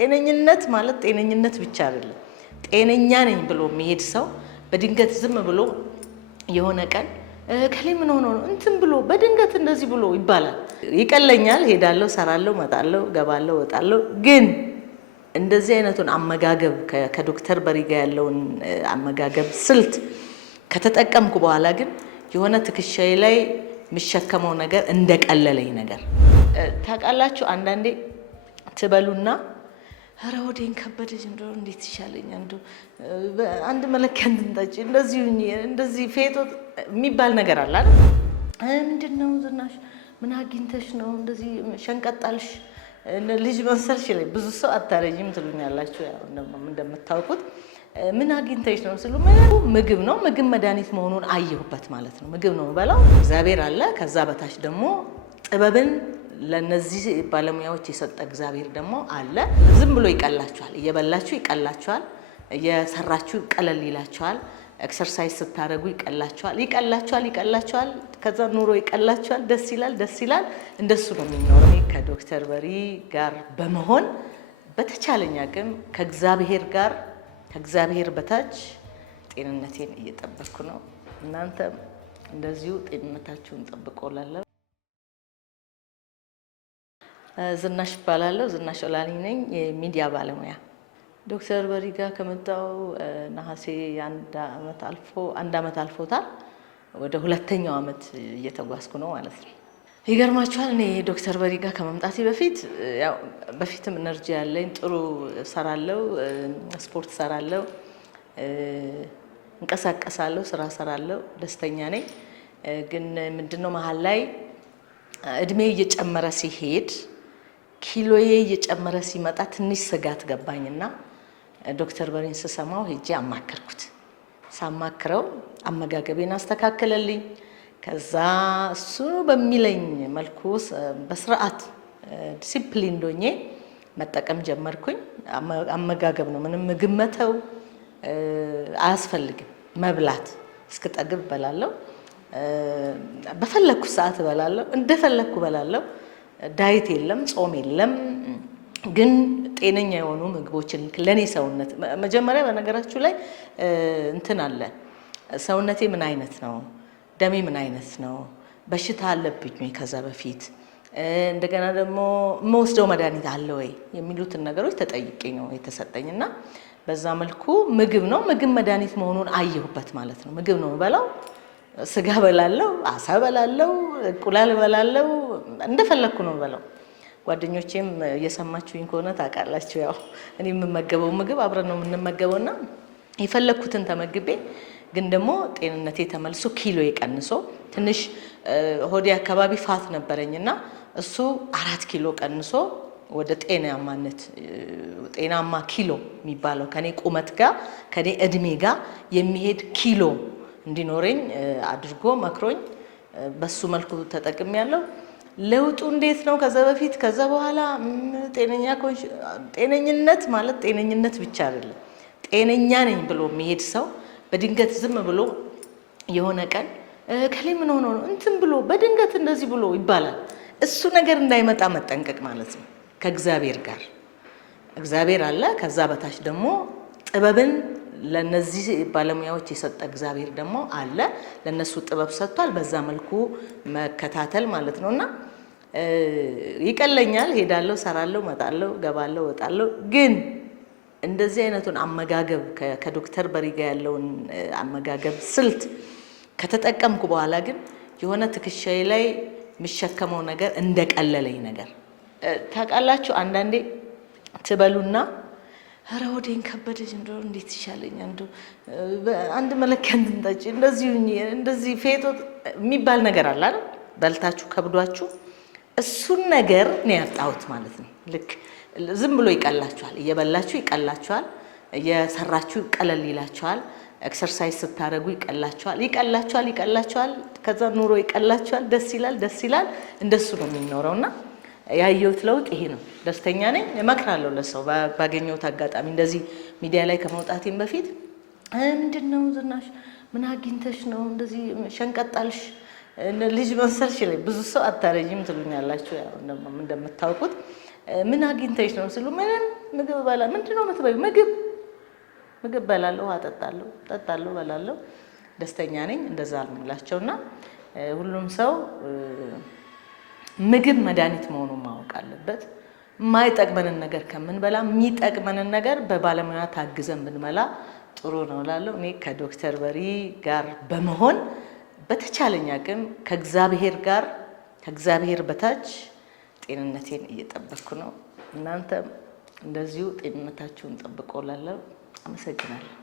ጤነኝነት ማለት ጤነኝነት ብቻ አይደለም። ጤነኛ ነኝ ብሎ የሚሄድ ሰው በድንገት ዝም ብሎ የሆነ ቀን ከሌ ምን ሆኖ ነው እንትን ብሎ በድንገት እንደዚህ ብሎ ይባላል። ይቀለኛል፣ ሄዳለሁ፣ ሰራለሁ፣ መጣለሁ፣ ገባለሁ፣ ወጣለሁ። ግን እንደዚህ አይነቱን አመጋገብ ከዶክተር በሪጋ ያለውን አመጋገብ ስልት ከተጠቀምኩ በኋላ ግን የሆነ ትከሻዬ ላይ የሚሸከመው ነገር እንደቀለለኝ ነገር ታውቃላችሁ። አንዳንዴ ትበሉና ኧረ ሆዴን ከበደኝ እንደው እንዴት ይሻለኛል እንደው አንድ መለኪያ እንድንጠጪ እንደዚህ ፌጦ የሚባል ነገር አለ አይደል? ምንድነው ዝናሽ ምን አግኝተሽ ነው እንደዚህ ሸንቀጣልሽ ልጅ መሰልሽ ላይ ብዙ ሰው አታረጂም ትሉኛላችሁ። ያው እንደምታውቁት ምን አግኝተሽ ነው ስሉ ምግብ ነው። ምግብ መድኃኒት መሆኑን አየሁበት ማለት ነው። ምግብ ነው በላው እግዚአብሔር አለ። ከዛ በታች ደግሞ ጥበብን ለነዚህ ባለሙያዎች የሰጠ እግዚአብሔር ደግሞ አለ። ዝም ብሎ ይቀላችኋል፣ እየበላችሁ ይቀላችኋል፣ እየሰራችሁ ቀለል ይላችኋል፣ ኤክሰርሳይዝ ስታረጉ ይቀላችኋል። ከዛ ኑሮ ይቀላችኋል፣ ደስ ይላል። እንደሱ ነው የሚኖረው። ከዶክተር በሪ ጋር በመሆን በተቻለኝ አቅም ከእግዚአብሔር በታች ጤንነቴን እየጠበቅኩ ነው። እናንተም እንደዚሁ ጤንነታችሁን ጠብቆላለሁ። ዝናሽ እባላለሁ። ዝናሽ ኦላኒ ነኝ፣ የሚዲያ ባለሙያ። ዶክተር በሪ ጋር ከመጣሁ ነሐሴ አንድ አመት አልፎታል። ወደ ሁለተኛው አመት እየተጓዝኩ ነው ማለት ነው። ይገርማችኋል፣ እኔ ዶክተር በሪ ጋር ከመምጣቴ በፊትም ኤነርጂ ያለኝ ጥሩ ሰራለሁ፣ ስፖርት ሰራለሁ፣ እንቀሳቀሳለሁ፣ ስራ ሰራለሁ፣ ደስተኛ ነኝ። ግን ምንድነው መሀል ላይ እድሜ እየጨመረ ሲሄድ ኪሎዬ እየጨመረ ሲመጣ ትንሽ ስጋት ገባኝና ዶክተር በሪን ስሰማው ሄጄ አማከርኩት። ሳማክረው አመጋገቤን አስተካከለልኝ። ከዛ እሱ በሚለኝ መልኩ በስርዓት ዲሲፕሊን ዶኜ መጠቀም ጀመርኩኝ። አመጋገብ ነው፣ ምንም ምግብ መተው አያስፈልግም። መብላት እስክጠግብ እበላለሁ፣ በፈለኩ ሰዓት እበላለሁ፣ እንደፈለኩ እበላለሁ። ዳይት የለም፣ ጾም የለም። ግን ጤነኛ የሆኑ ምግቦችን ለኔ ሰውነት መጀመሪያ በነገራችሁ ላይ እንትን አለ። ሰውነቴ ምን አይነት ነው? ደሜ ምን አይነት ነው? በሽታ አለብኝ ወይ ከዛ በፊት? እንደገና ደግሞ የምወስደው መድኃኒት አለ ወይ የሚሉትን ነገሮች ተጠይቄ ነው የተሰጠኝና በዛ መልኩ ምግብ ነው። ምግብ መድኃኒት መሆኑን አየሁበት ማለት ነው። ምግብ ነው በላው። ስጋ በላለው፣ አሳ በላለው፣ እንቁላል በላለው፣ እንደፈለኩ ነው በላው። ጓደኞቼም እየሰማችሁኝ ከሆነ ታውቃላችሁ። ያው እኔ የምመገበው ምግብ አብረን ነው የምንመገበውና የፈለኩትን ተመግቤ ግን ደግሞ ጤንነቴ ተመልሶ ኪሎ ቀንሶ ትንሽ ሆዴ አካባቢ ፋት ነበረኝና እሱ 4 ኪሎ ቀንሶ ወደ ጤናማ ኪሎ የሚባለው ከኔ ቁመት ጋር ከኔ እድሜ ጋር የሚሄድ ኪሎ እንዲኖረኝ አድርጎ መክሮኝ በሱ መልኩ ተጠቅሜያለሁ። ለውጡ እንዴት ነው? ከዛ በፊት ከዛ በኋላ ጤነኝነት ማለት ጤነኝነት ብቻ አይደለም። ጤነኛ ነኝ ብሎ የሚሄድ ሰው በድንገት ዝም ብሎ የሆነ ቀን ከሌ ምን ሆኖ ነው እንትን ብሎ በድንገት እንደዚህ ብሎ ይባላል። እሱ ነገር እንዳይመጣ መጠንቀቅ ማለት ነው። ከእግዚአብሔር ጋር እግዚአብሔር አለ። ከዛ በታች ደግሞ ጥበብን ለነዚህ ባለሙያዎች የሰጠ እግዚአብሔር ደግሞ አለ። ለነሱ ጥበብ ሰጥቷል። በዛ መልኩ መከታተል ማለት ነውና ይቀለኛል፣ ሄዳለሁ፣ ሰራለሁ፣ መጣለሁ፣ ገባለሁ፣ ወጣለሁ። ግን እንደዚህ አይነቱን አመጋገብ ከዶክተር በሪ ጋር ያለውን አመጋገብ ስልት ከተጠቀምኩ በኋላ ግን የሆነ ትከሻዬ ላይ የሚሸከመው ነገር እንደቀለለኝ ነገር ታውቃላችሁ። አንዳንዴ ትበሉና ኧረ ሆዴን ከበደኝ እንደው እንዴት ይሻለኛል እንደው አንድ መለኪያ እንድንጠጪ እንደዚህ ፌጦ የሚባል ነገር አለ አይደል? በልታችሁ ከብዷችሁ እሱን ነገር ነው ያጣሁት ማለት ነው። ልክ ዝም ብሎ ይቀላችኋል፣ እየበላችሁ ይቀላችኋል፣ እየሰራችሁ ቀለል ይላችኋል፣ ኤክሰርሳይዝ ስታረጉ ይቀላችኋል። ከዛ ኑሮ ይቀላችኋል፣ ደስ ይላል። እንደሱ ነው የሚኖረውና ያየሁት ለውጥ ይሄ ነው። ደስተኛ ነኝ። እመክራለሁ ለሰው ባገኘሁት አጋጣሚ እንደዚህ ሚዲያ ላይ ከመውጣቴም በፊት ምንድነው ዝናሽ ምን አግኝተሽ ነው እንደዚህ ሸንቀጣልሽ ልጅ መሰልሽ ላይ ብዙ ሰው አታረጂም ትሉኛላችሁ። ያው እንደምታውቁት ምን አግኝተሽ ነው ስሉ ምንም ምግብ በላ ምንድነው የምትበይው? ምግብ በላለሁ፣ እጠጣለሁ፣ በላለሁ፣ ደስተኛ ነኝ። እንደዛ አልምላቸውና ሁሉም ሰው ምግብ መድኃኒት መሆኑን ማወቅ አለበት። የማይጠቅመንን ነገር ከምንበላ የሚጠቅመንን ነገር በባለሙያ ታግዘን ብንበላ ጥሩ ነው እላለሁ። እኔ ከዶክተር በሪ ጋር በመሆን በተቻለኝ አቅም ከእግዚአብሔር በታች ጤንነቴን እየጠበቅኩ ነው። እናንተም እንደዚሁ ጤንነታችሁን ጠብቆ እላለሁ። አመሰግናለሁ።